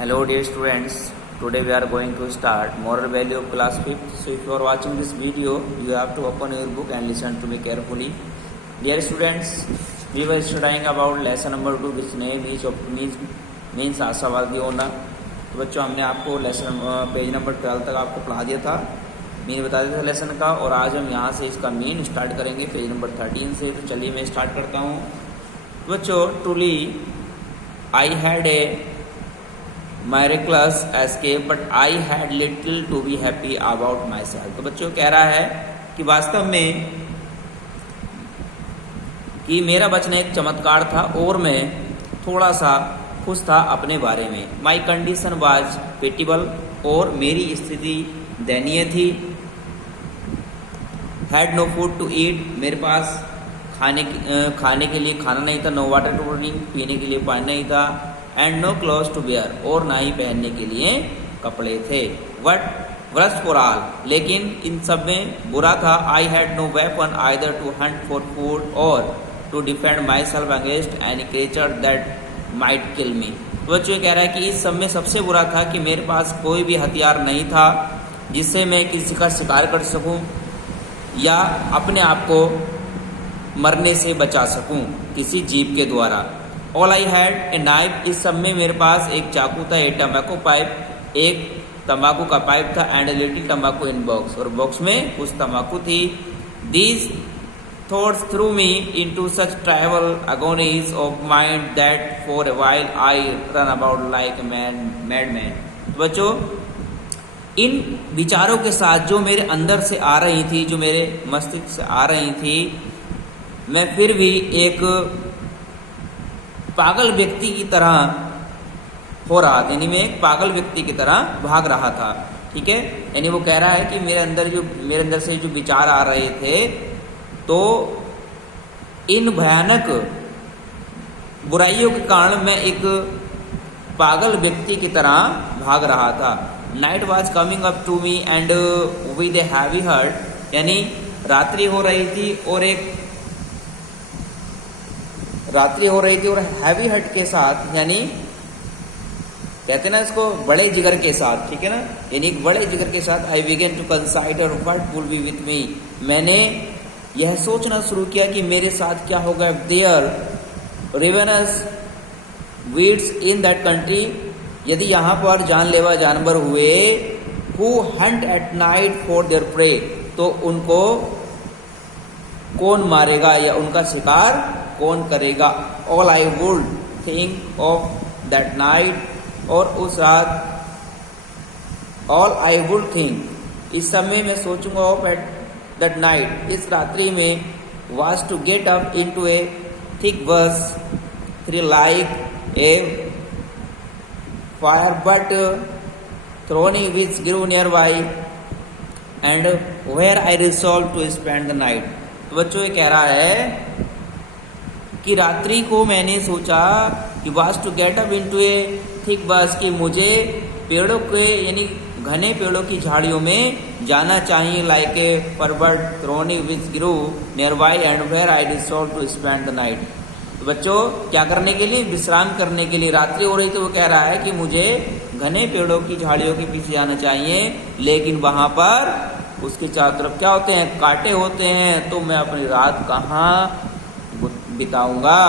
Hello dear students, today we are going to start moral value of class 5th. So if you are watching this video, you have to open your book and listen to me carefully. Dear students, we were studying about lesson number 2 which name is means आशावादी होना. तो बच्चों हमने आपको lesson page number 12 तक आपको पढ़ा दिया था, मीन बता दिया था लेसन का, और आज हम यहाँ से इसका मीन स्टार्ट करेंगे पेज नंबर 13 से. तो चलिए मैं स्टार्ट करता हूँ. बच्चों, truly I had a miraculous escape but I had little to be happy about myself. तो बच्चों कह रहा है कि वास्तव में कि मेरा बचना एक चमत्कार था और मैं थोड़ा सा खुश था अपने बारे में. My condition was pitiable, और मेरी स्थिति दयनीय थी. Had no food to eat, मेरे पास खाने के लिए खाना नहीं था. No water to drink, पीने के लिए पानी नहीं था. And no cloth to wear, और ना ही पहनने के लिए कपड़े थे. बट वर्स्ट फॉर ऑल, लेकिन इन सब में बुरा था. I had no weapon either to hunt for food और to defend myself against any creature that might kill me. तो बच्चों ये कह रहा है कि इस सब में सबसे बुरा था कि मेरे पास कोई भी हथियार नहीं था जिससे मैं किसी का शिकार कर सकूं या अपने आप को मरने से बचा सकूं किसी जीव के द्वारा. All I had a knife, इस सब में मेरे पास एक चाकू था. ए टम्बाकू पाइप, एक तंबाकू का पाइप था. And a little tobacco in box, और बॉक्स में कुछ तंबाकू थी. These thoughts through me into such terrible agonies of mind that for a while I run about like a mad man. तो बच्चों, इन विचारों के साथ जो मेरे अंदर से आ रही थी, जो मेरे मस्तिष्क से आ रही थी, मैं फिर भी एक पागल व्यक्ति की तरह हो रहा था. यानी मैं एक पागल व्यक्ति की तरह भाग रहा था. ठीक है, यानी वो कह रहा है कि मेरे अंदर से जो विचार आ रहे थे, तो इन भयानक बुराइयों के कारण मैं एक पागल व्यक्ति की तरह भाग रहा था. Night was coming up to me and with a heavy heart, यानी रात्रि हो रही थी और हैवी हार्ट के साथ, यानी कहते हैं ना इसको बड़े जिगर के साथ. ठीक है ना, यानी एक बड़े जिगर के साथ. I began to consider what will be with me, मैंने यह सोचना शुरू किया कि मेरे साथ क्या होगा. There ravenous weeds in that country, यदि यहाँ पर जानलेवा जानवर हुए. Who hunt at night for their prey, तो उनको कौन मारेगा या उनका शिकार कौन करेगा. All I would think of that night, और उस रात ऑल आई वुड थिंक, इस समय मैं सोचूंगा ऑफ एट दैट नाइट, इस रात्रि में. Was to get up in to a thick bush tree like a fire but thorny which grew near by and where I resolve to spend the night. तो बच्चों ये कह रहा है कि रात्रि को मैंने सोचा कि was to get up into a thick bush, कि मुझे पेड़ों के यानी घने पेड़ों की झाड़ियों में जाना चाहिए. लाइक ए पर्वत thorny which grew near by and where I resolve to spend the night. तो बच्चों क्या करने के लिए? विश्राम करने के लिए. रात्रि हो रही थी, वो कह रहा है कि मुझे घने पेड़ों की झाड़ियों के पीछे जाना चाहिए, लेकिन वहां पर उसके चारों तरफ क्या होते हैं? कांटे होते हैं. तो मैं अपनी रात कहाँ बिताऊंगा.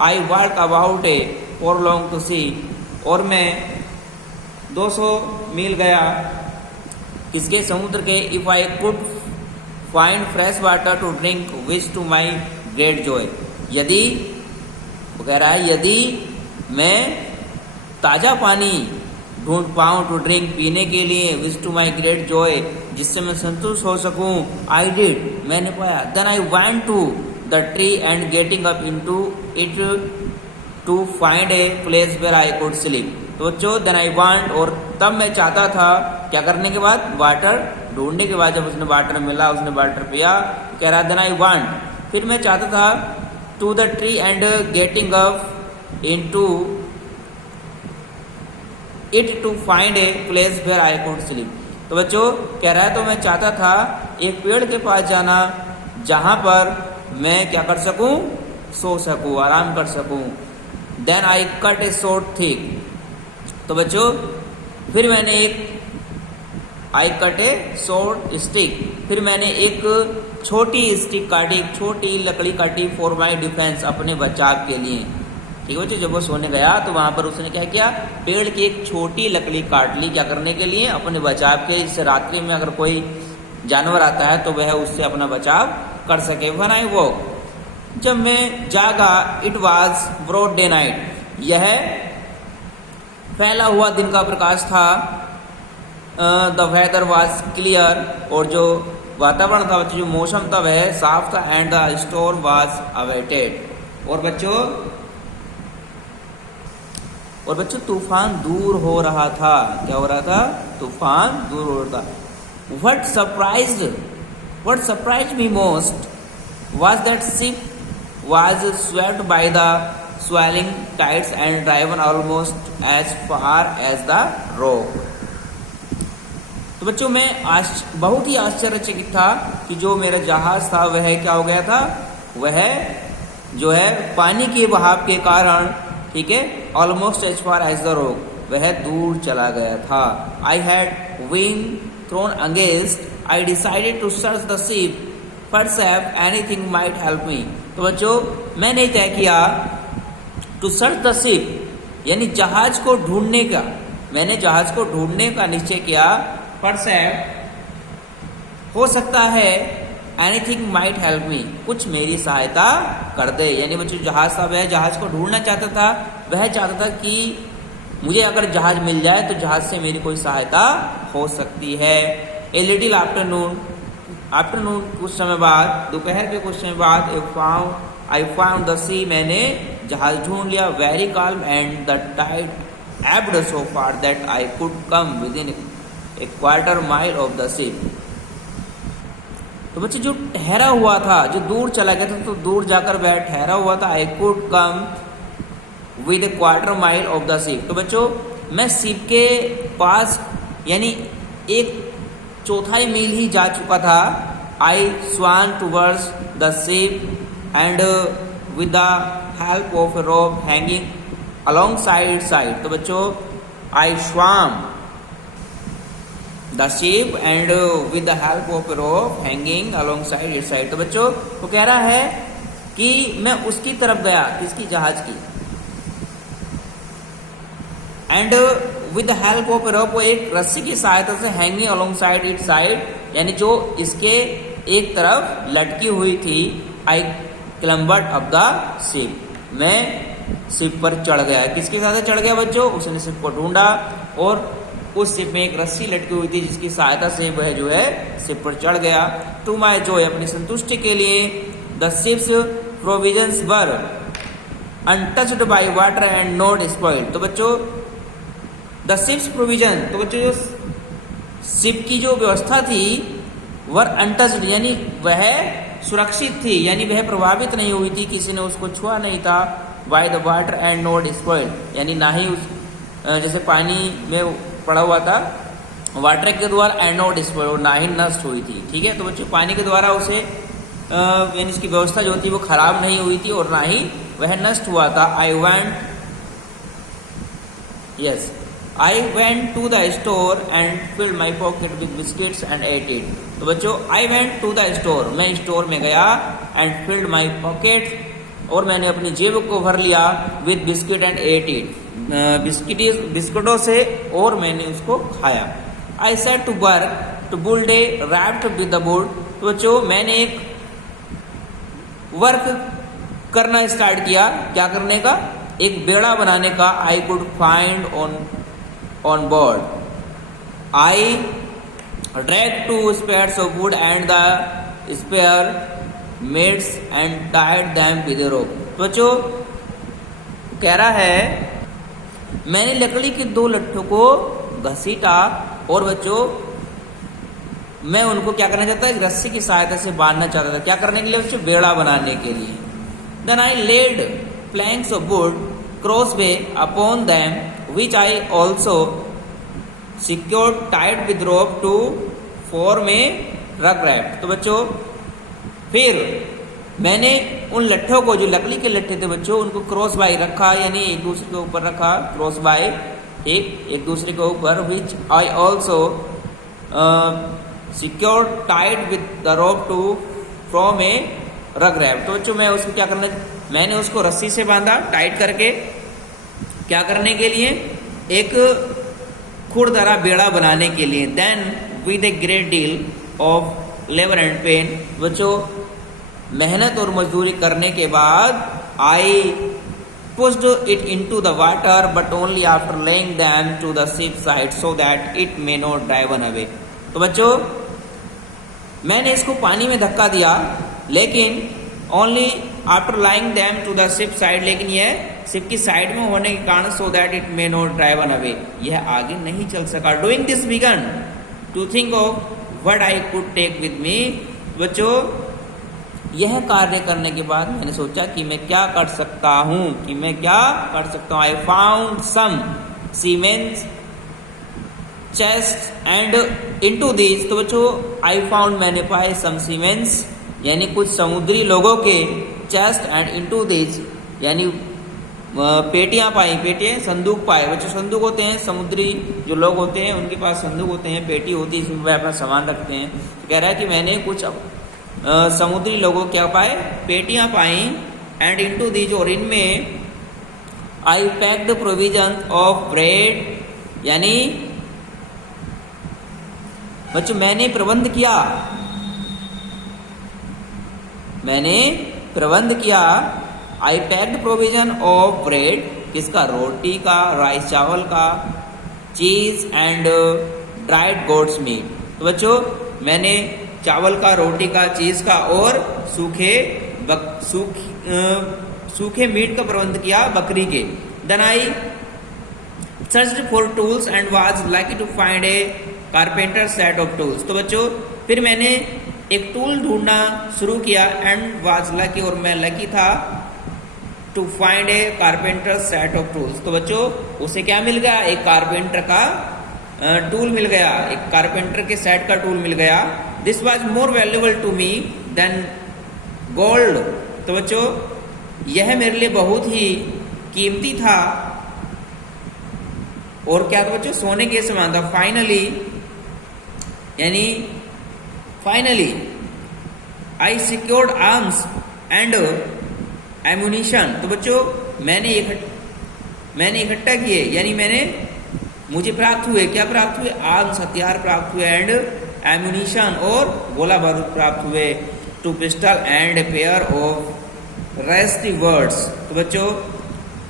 I walk about a furlong to see, और मैं 200 मील गया किसके? समुद्र के. If I could find fresh water to drink which to my great joy, यदि वो कह रहा है यदि मैं ताजा पानी ढूंढ पाऊं टू ड्रिंक, पीने के लिए, which to my great joy, जिससे मैं संतुष्ट हो सकूं. आई डिड, मैंने पाया. Then I went to the tree and getting up into it to find a place where I could sleep. तो बच्चों, देन आई वांट, और तब मैं चाहता था क्या करने के बाद? वाटर ढूंढने के बाद. जब उसने वाटर मिला, उसने वाटर पिया, कह रहा देन आई वांट, फिर मैं चाहता था to the tree and getting up into it to find a place where I could sleep. तो बच्चों कह रहा है तो मैं चाहता था एक पेड़ के पास जाना जहां पर मैं क्या कर सकूं? सो सकूं, आराम कर सकूं. Then I cut a short thick, तो बच्चों फिर मैंने एक I cut a short stick, फिर मैंने एक छोटी स्टिक काटी, एक छोटी लकड़ी काटी फॉर माई डिफेंस, अपने बचाव के लिए। ठीक है बच्चों, जब वो सोने गया तो वहां पर उसने क्या किया, पेड़ की एक छोटी लकड़ी काट ली, क्या करने के लिए, अपने बचाव के, इससे रात्रि में अगर कोई जानवर आता है तो वह उससे अपना बचाव कर सके। व्हेन आई वोक, जब मैं जागा, it was broad day night, यह फैला हुआ दिन का प्रकाश था। द वेदर वॉज क्लियर, और जो वातावरण था, जो मौसम था वह साफ था। And the storm was awaited, और बच्चों तूफान दूर हो रहा था। क्या हो रहा था, तूफान दूर हो रहा था। What surprised me most was that ship was swept by the swelling tides and driven almost as far as the rock. तो बच्चों मैं बहुत ही आश्चर्यचकित था कि जो मेरा जहाज था वह क्या हो गया था, वह जो है पानी के बहाव के कारण, ठीक है, almost as far as the rock, वह दूर चला गया था। I had wing thrown against, I decided to search the ship, perhaps anything might help me. तो बच्चों मैंने तय किया टू सर्च द शिप, यानी जहाज को ढूंढने का, मैंने जहाज को ढूंढने का निश्चय किया। परहैप्स हो सकता है, एनीथिंग माइट हेल्प मी, कुछ मेरी सहायता कर दे। यानी बच्चों जहाज था, वह जहाज को ढूंढना चाहता था, वह चाहता था कि मुझे अगर जहाज मिल जाए तो जहाज से मेरी कोई सहायता हो सकती है। ए लिटिल आफ्टरनून कुछ समय बाद, दोपहर के कुछ समय बाद, आई फाउंड द सी, मैंने जहाज ढूंढ लिया। Very calm and the tide ebbed so far that I could come within a quarter mile of the ship. तो बच्चे जो ठहरा हुआ था, जो दूर चला गया था, तो दूर जाकर वह ठहरा हुआ था। आई could come with A quarter mile of the ship. तो बच्चों मैं शिप के पास यानी एक चौथाई मील ही जा चुका था। I swam towards the ship and with the help of a rope hanging alongside. तो बच्चों I swam the ship and with the help of a rope hanging alongside its side. तो बच्चों वो कह रहा है कि मैं उसकी तरफ गया, किसकी, जहाज की। And with the help of a rope, वो एक रस्सी की सहायता से, हैंगिंग अलोंगसाइड इट्स साइड, यानी जो इसके एक तरफ लटकी हुई थी। आई क्लम्बर्ड अप द शिप, मैं शिप पर चढ़ गया। किसके साथ चढ़ गया बच्चों, उसने शिप को ढूंढा और उस शिप में एक रस्सी लटकी हुई थी जिसकी सहायता से वह जो है शिप पर चढ़ गया। टू माई जॉय, अपनी संतुष्टि के लिए, the ships provisions were untouched by water and not spoiled. तो बच्चों द शिप्स प्रोविजन, तो बच्चों जो शिप की जो व्यवस्था थी वर अनटच्ड, यानी वह सुरक्षित थी, यानी वह प्रभावित नहीं हुई थी, किसी ने उसको छुआ नहीं था। By the water and not spoiled, यानी ना ही जैसे पानी में पड़ा हुआ था वाटर के द्वारा, एंड नॉट स्पॉइल्ड, ना ही नष्ट हुई थी। ठीक है, तो बच्चों पानी के द्वारा उसे यानी इसकी व्यवस्था जो थी वो खराब नहीं हुई थी और ना ही वह नष्ट हुआ था। I went to the store and filled my pocket with biscuits and ate it. तो बच्चों I went to the store, मैं स्टोर में गया, एंड फिल्ड माई पॉकेट, और मैंने अपनी जेब को भर लिया, with biscuit and ate it, बिस्कुटों से, और मैंने उसको खाया। I set to work to build a raft with the board. तो बच्चों मैंने एक वर्क करना स्टार्ट किया, क्या करने का, एक बेड़ा बनाने का। I could find on board, I drag two spares of wood and the spare maids and tied them with a rope. तो बच्चों कह रहा है मैंने लकड़ी के 2 लट्ठों को घसीटा, और बच्चों मैं उनको क्या करना चाहता था, एक रस्सी की सहायता से बांधना चाहता था। क्या करने के लिए बच्चों, बेड़ा बनाने के लिए। Then I laid planks of wood cross way upon them which I also secured tied with rope to form a rug raft. तो बच्चों फिर मैंने उन लट्ठों को, जो लकड़ी के लट्ठे थे बच्चों, उनको क्रॉस बाय रखा, यानी एक दूसरे के ऊपर रखा, क्रॉस बाय, ठीक, एक दूसरे के ऊपर, which I also secure tied with the rope to from a rug raft. तो बच्चों मैं उसको क्या करना, मैंने उसको रस्सी से बांधा टाइट करके, क्या करने के लिए, एक खुरदरा बेड़ा बनाने के लिए। Then with a great deal of labour and pain, बच्चों मेहनत और मजदूरी करने के बाद आई pushed it into the water but only after laying them to the ship side so that it may not driven away। तो बच्चों मैंने इसको पानी में धक्का दिया, लेकिन only after laying them to the ship side, लेकिन यह शिप की साइड में होने के कारण so that it may not driven away, यह आगे नहीं चल सका। Doing this began to think of what I could take with me। बच्चों यह कार्य करने के बाद मैंने सोचा कि मैं क्या कर सकता हूँ, कि मैं क्या कर सकता हूँ। I found some seamen's chest and into this. तो बच्चों आई फाउंड मैंने पाए सम सीमेंस यानी कुछ समुद्री लोगों के, चेस्ट एंड इनटू दिस यानी पेटियां पाई, पेटियां संदूक पाए। बच्चों संदूक होते हैं, समुद्री जो लोग होते हैं उनके पास संदूक होते हैं, पेटी होती है जिसमें वह अपना सामान रखते हैं। तो कह रहा है कि मैंने कुछ समुद्री लोगों क्या पाए, पेटियां पाई। एंड इनटू दीज, और इनमें आई पैक्ड प्रोविजन ऑफ ब्रेड यानी बच्चों मैंने प्रबंध किया, मैंने प्रबंध किया। आई पैक्ड प्रोविजन ऑफ ब्रेड, किसका, रोटी का, राइस चावल का, चीज एंड ड्राइड गोट्स मीट। तो बच्चों मैंने चावल का, रोटी का, चीज का और सूखे मीट का प्रबंध किया बकरी के। Then I searched for tools and was lucky to find a carpenter set of tools. तो बच्चों फिर मैंने एक टूल ढूंढना शुरू किया, एंड वाज लकी, और मैं लकी था, to find a carpenter set of tools. तो बच्चों उसे क्या मिल गया, एक कारपेंटर का टूल मिल गया, एक कारपेंटर के सेट का टूल मिल गया। This was more valuable to me than gold. तो बच्चों यह मेरे लिए बहुत ही कीमती था, और क्या था बच्चों, सोने के समान था। फाइनली यानी finally I secured arms and ammunition. तो बच्चों मैंने इकट्ठा किए, यानी मुझे प्राप्त हुए, क्या प्राप्त हुए, आर्म्स हथियार प्राप्त हुए, एंड एम्यूनिशन और गोला बारूद प्राप्त हुए, two pistol and a pair of rusty birds. तो बच्चों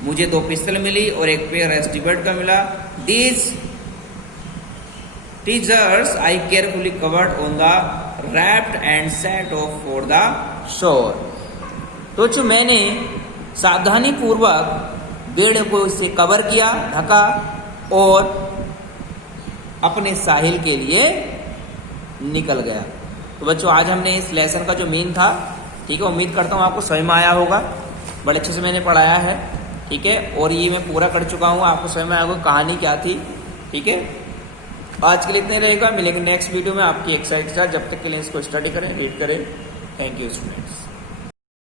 मुझे 2 पिस्टल मिली और एक पेयर रेस्टी बर्ड का मिला। These teasers I carefully covered on the wrapped and set of for the shore. तो बच्चों मैंने सावधानी पूर्वक बेड़े को इससे कवर किया, ढका, और अपने साहिल के लिए निकल गया। तो बच्चों आज हमने इस लेसन का जो मीन था, ठीक है, उम्मीद करता हूँ आपको समझ में आया होगा, बड़े अच्छे से मैंने पढ़ाया है, ठीक है, और ये मैं पूरा कर चुका हूँ, आपको समझ में आया होगा कहानी क्या थी, ठीक है। आज के लिए इतने रहेगा, मिलेंगे नेक्सट वीडियो में आपकी एक्सरसाइज के साथ। जब तक के लिए इसको स्टडी करें, रीड करें। Thank you students.